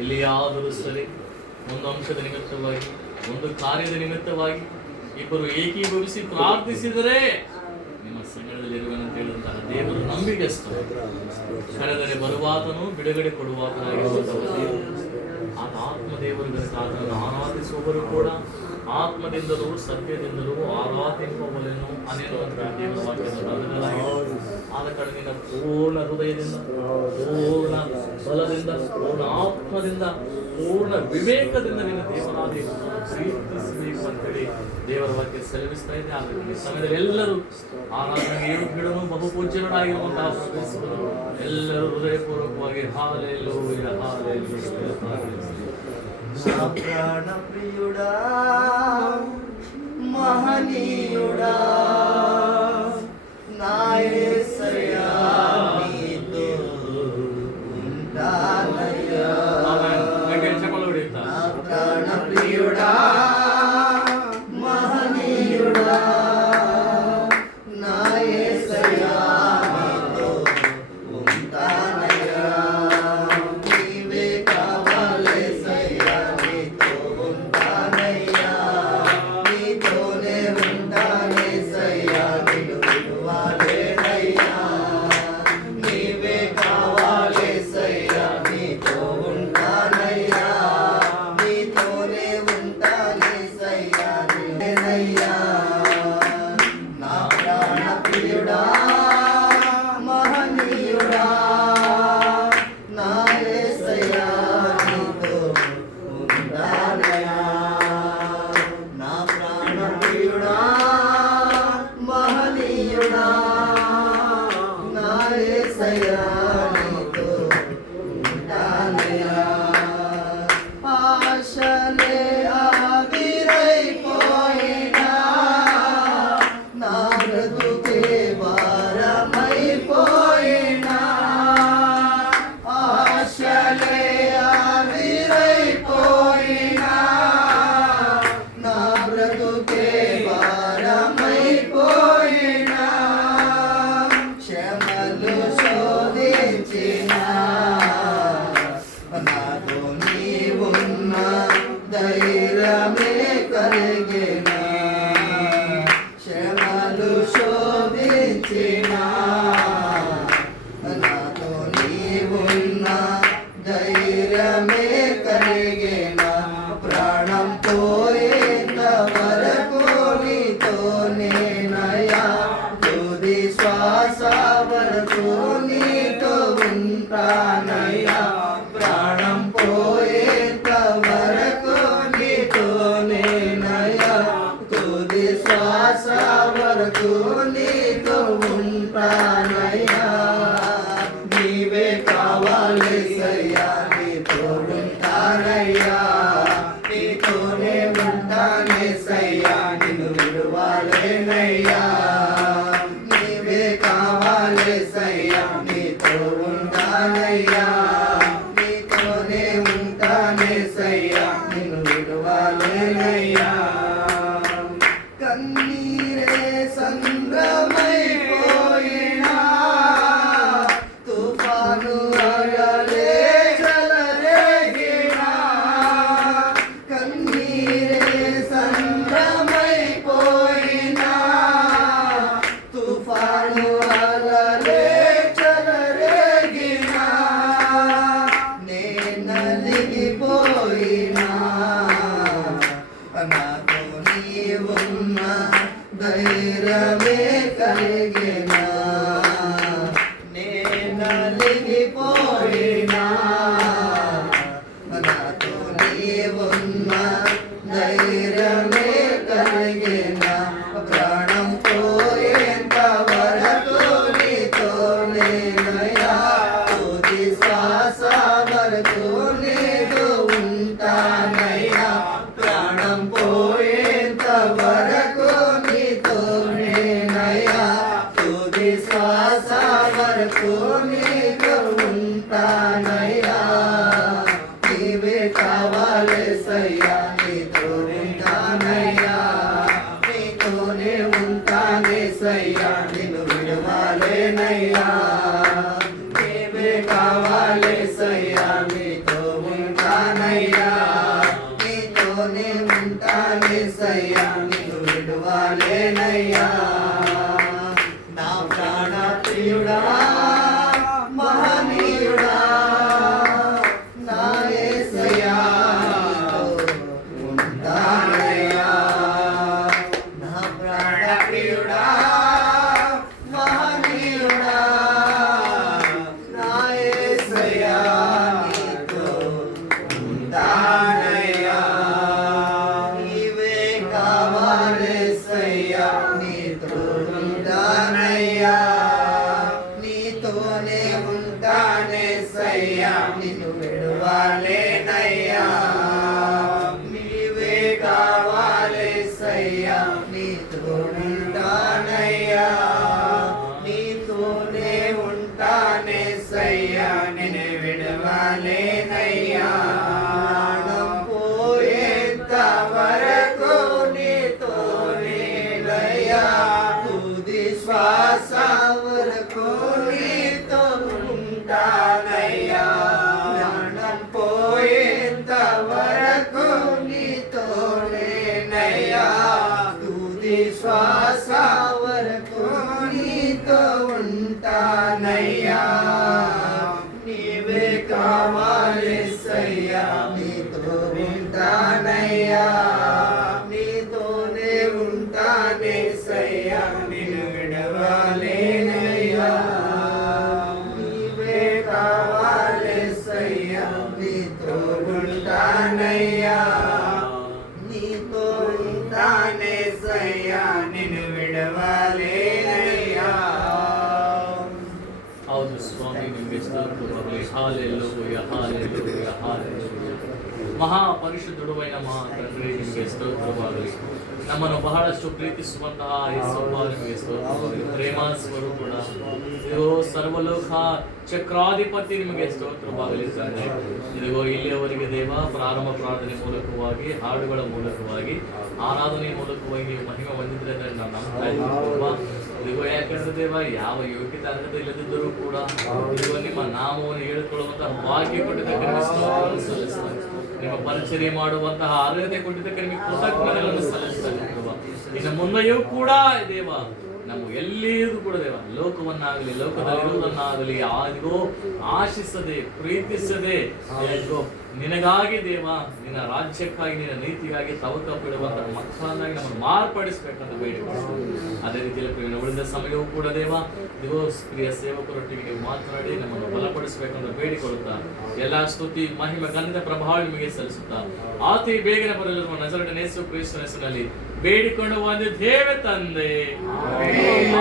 ಎಲ್ಲಿಯಾದರೂ ಸರಿ ಒಂದು ಅಂಶದ ನಿಮಿತ್ತವಾಗಿ, ಒಂದು ಕಾರ್ಯದ ನಿಮಿತ್ತವಾಗಿ ಇಬ್ಬರು ಏಕೀಭವಿಸಿ ಪ್ರಾರ್ಥಿಸಿದರೆ ನಿಮ್ಮ ಸಂಗಡದಲ್ಲಿರುವನಂತ ಹೇಳಿದಂತಹ ದೇವರು ನಂಬಿಕೆಸ್ತ. ಕರೆದರೆ ಬರುವಾತನು ಬಿಡುಗಡೆ ಕೊಡುವಾತನಾಗಿರುವಂತಹ ದೇವರು. ಆತ ಆತ್ಮದೇವರುಗಳ ಆತನನ್ನು ಆರಾಧಿಸುವವರು ಕೂಡ ಆತ್ಮದಿಂದಲೂ ಸತ್ಯದಿಂದಲೂ ಆರಾಧಿಸುವವನು ಅನ್ನುವಂಥ ದೇವರ ವಾಕ್ಯದ ಆದ ಕಾರಣದಿಂದ ಪೂರ್ಣ ಹೃದಯದಿಂದ, ಪೂರ್ಣ ಬಲದಿಂದ, ಪೂರ್ಣ ಆತ್ಮದಿಂದ, ಪೂರ್ಣ ವಿವೇಕದಿಂದ ನಿನ್ನ ದೇವರಾದ ಪ್ರೀತಿಸಬೇಕು ಅಂತೇಳಿ ದೇವರ ವಾಕ್ಯ ಸೆಲವಿಸ್ತಾ ಇದೆ. ಆದರೆ ಈ ಸಮಯದಲ್ಲಿ ಎಲ್ಲರೂ ಆರಾಧನೆಗೆ ಏಳುಗಳನ್ನು ಬಹುಪೂಜ್ಯರಾಗಿರುವಂತಹ ಪ್ರವೇಶಿಸಿದರು. ಎಲ್ಲರೂ ಹೃದಯಪೂರ್ವಕವಾಗಿ ಹಾಲೆಲೂಯಾ ಹಾಲೆಲೂಯಾ ప్రాణ ప్రియుడా మహనీయుడా నా యేసయ్యా నీతో ఉంటానయ్యా. నా ప్రాణ ప్రియుడా మహనీయుడా నా యేసయ్యా నీతో ఉంటానయ్యా. నీవే కావాలేసయ్యా, నీతో ఉంటానయ్యా. నీతోనే ఉంటానేసయ్యా, నిన్ను విడువలేనయ్యా. నీవే కావాలేసయ్యా, నీతో ఉంటానయ్యా. నీతోనే ఉంటానేసయ్యా, నిన్నేనయ్యా. నా ప్రాణ ప్రియుడా మహనీయుడా నా యేసయ్యా నీతో ఉంటానయ్యా. నా ప్రాణ ప్రియుడా మహనీయుడా నా యేసయ్యా నీతో ఉంటానయ్యా. ఆశలే ఆవిరైపోయినా, నా బ్రతుకే భారమైపోయినా. ఆశలే ఆవిరైపోయినా, నా బ్రతుకే భారమైపోయినా. శ్రమలు శోధించినా, నాతో నీవున్న ధైర్యమే కలిగినా. శ్రమలు శోధించినా, నాతో నీవున్న ధైర్యమే కలిగినా. ప్రాణం పోయేంత వరకు నీతోనేనయ్యా. తుది శ్వాస వరకు నీతో ఉంటానయ్యా. ప్రాణం పోయేంత వరకు నీతోనేనయ్యా. తుది శ్వాస వరకు నీతో ఉంటానయ్యా. నీవే కావాలేసయ్యా, నీతో ఉంటానయ్యా. నీతోనే ఉంటానేసయ్యా, నిన్ను విడువలేనయ్యా. నీవే కావాలేసయ్యా, నీతో ఉంటానయ్యా. నీతోనే ఉంటానేసయ్యా, నిన్ను విడువలేనయ్యా. కన్నీరే సంద్రమైపోయినా, తుఫాను అలలే చెలరేగినా. కన్నీరే సంద్రమైపోయినా, తుఫాను అలలే చెలరేగినా. నే నలిగిపోయినా, నాతో నీవున్న ధైర్యమే కలిగినా. నే నలిగిపోయినా, నాతో నీవున్న ధైర్యమే కలిగినా. ప్రాణం పోయేంత వరకు నీతోనేనయ్యా. తుది శ్వాస వరకు నీతో ఉంటానయ్యా. ప్రాణం పోయేంత వరకు నీతోనేనయ్యా. తుది శ్వాస వరకు నీతో ఉంటానయ్యా. నీవే కావాలేసయ్యా, నీతో ఉంటానయ్యా. నీతోనే ఉంటానేసయ్యా, నిన్ను విడువలేనయ్యా. నీవే కావాలేసయ్యా, నీతో ఉంటానయ్యా నీతోనే ఉంటానేసయ్యా నిన్ను విడువలేనయ్యా నా ప్రాణ ప్రియుడా మహనీయుడా నా యేసయ్యా నీతో ఉంటానయ్యా నా ప్రాణ ప్రియుడా మహనీయుడా నా యేసయ్యా నీతో ఉంటానయ్యా నీవే కావాలేసయ్యా నీతో ఉంటానయ్యా నీతోనే ఉంటానేసయ్యా నిన్ను విడువలేనయ్యా నీవే కావాలేసయ్యా నీతో ఉంటానయ్యా నీతోనే ఉంటానేసయ్యా నిన్ను విడువలేనయ్యా ప్రాణం పోయేంత వరకు నీతోనేలయ్యా తుది శ్వాస వరకు నీతో ఉంటానయ్యా ప్రాణం పోయేంత వరకు నీతోనేనయ్యా తుది శ్వాస వరకు నీతో ఉంటానయ్యా నీవే కావాలేసయ్యా నీతో ఉంటానయ్యా నీతోనే ఉంటానేసయ్యా నిన్ను విడవలేనయ్యా నీవే కావాలేసయ్యా నీతో ఉంటానయ్యా నీతో ఉంటానేసయ్యా నిన్ను విడవలేనయ్యా ಹೌದು ಸ್ವಾಮಿ ನಿಮಗೆ ಸ್ತೋತ್ರವಾಗಲಿ. Hallelujah hallelujah hallelujah. ಮಹಾಪರಿಶುದ್ಧುಡು అయిన మా తండ్రి ನಿಮಗೆ ಸ್ತೋತ್ರವಾಗಲಿ. ನಮ್ಮನ್ನು ಬಹಳಷ್ಟು ಪ್ರೀತಿಸುವಂತಹ ಯೇಸಪ್ಪ ನಿಮಗೆ ಸ್ತೋತ್ರವಾಗಲಿ. ಪ್ರೇಮ ಸ್ವರೂಪುಡ ಇದಿಗೋ ಸರ್ವಲೋಕ ಚಕ್ರಾಧಿಪತಿ ನಿಮಗೆ ಸ್ತೋತ್ರವಾಗಲಿ ತಂದೆ. ಇದಿಗೋ ಇಲ್ಲಿಯವರೆಗೆ ದೇವ ಪ್ರಾರಂಭ ಪ್ರಾರ್ಥನೆ ಮೂಲಕವಾಗಿ ಹಾಡುಗಳ ಮೂಲಕವಾಗಿ ಆರಾಧನೆ ಮೂಲಕವಾಗಿ ನೀವು ಮಹಿಮೆ ಹೊಂದಿದ್ರೆ ನಾನು ನಂಬ್ತಾ ಇದ್ದೀನಿ. ಇದಿಗೋ ಯಾಕಂದ್ರೆ ದೇವ ಯಾವ ಯೋಗ್ಯತೆ ಅರ್ಹತೆ ಇಲ್ಲದಿದ್ದರೂ ಕೂಡ ಇದಿಗೋ ನಿಮ್ಮ ನಾಮವನ್ನು ಹೇಳಿಕೊಳ್ಳುವಂತಹ ಭಾಗ್ಯ ಕೊಟ್ಟಿದ್ದಕ್ಕೆ ನಿಮಗೆ ಸ್ತೋತ್ರವನ್ನು ಸಲ್ಲಿಸ್ತೇನೆ. ನಿಮ್ಮ ಪರಿಚರ್ಯೆ ಮಾಡುವಂತಹ ಅರ್ಹತೆ ಕೊಟ್ಟಿದ್ದಕ್ಕೆ ನಿಮಗೆ ಕೃತಜ್ಞತೆಗಳನ್ನು ಸಲ್ಲಿಸ್ತೇನೆ. ಇನ್ನು ಮುಂದೆಯೂ ಕೂಡ ದೇವ ನಾವು ಎಲ್ಲಿಯೂ ಕೂಡ ದೇವ ಲೋಕವನ್ನಾಗಲಿ ಲೋಕದಲ್ಲಿರುವುದನ್ನಾಗಲಿ ಯಾರಿಗೋ ಆಶಿಸದೆ ಪ್ರೀತಿಸದೆ ನಿನಗಾಗಿ ದೇವ ನಿನ್ನ ರಾಜ್ಯಕ್ಕಾಗಿ ನಿನ್ನ ನೀತಿಗಾಗಿ ತವಕ ಬಿಡುವಂತಹ ಮಕ್ಕಳನ್ನಾಗಿ ನಮ್ಮನ್ನು ಮಾರ್ಪಡಿಸಬೇಕಂತ ಬೇಡಿಕೊಳ್ಳುತ್ತೇವೆ. ಅದೇ ರೀತಿಯಲ್ಲಿ ಉಳಿದ ಸಮಯವೂ ಕೂಡ ದೇವ ಇದಿಗೋ ಪ್ರಿಯ ಸೇವಕರೊಟ್ಟಿಗೆ ನೀವು ಮಾತನಾಡಿ ನಮ್ಮನ್ನು ಬಲಪಡಿಸಬೇಕಂತ ಬೇಡಿಕೊಳ್ಳುತ್ತಾ ಎಲ್ಲ ಸ್ತುತಿ ಮಹಿಮೆ ಗಂಧ ಪ್ರಭಾವ ನಿಮಗೆ ಸಲ್ಲಿಸುತ್ತಾ ಆತಿ ಬೇಗನೆ ಬರಲಿರುವ ನಜರೇಡನ ಯೇಸು ಕ್ರಿಸ್ತನ ಹೆಸರಿನಲ್ಲಿ ಬೇಡಿಕೊಂಡು ಬಂದಿದ್ದೇವೆ ತಂದೆ.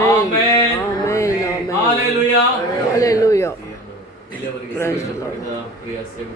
ಆಮೆನ್. ಹಲ್ಲೆಲೂಯಾ. Hallelujah. ಇಲ್ಲಿಯವರೆಗೆ ಪ್ರಿಯ ಸೇವಕ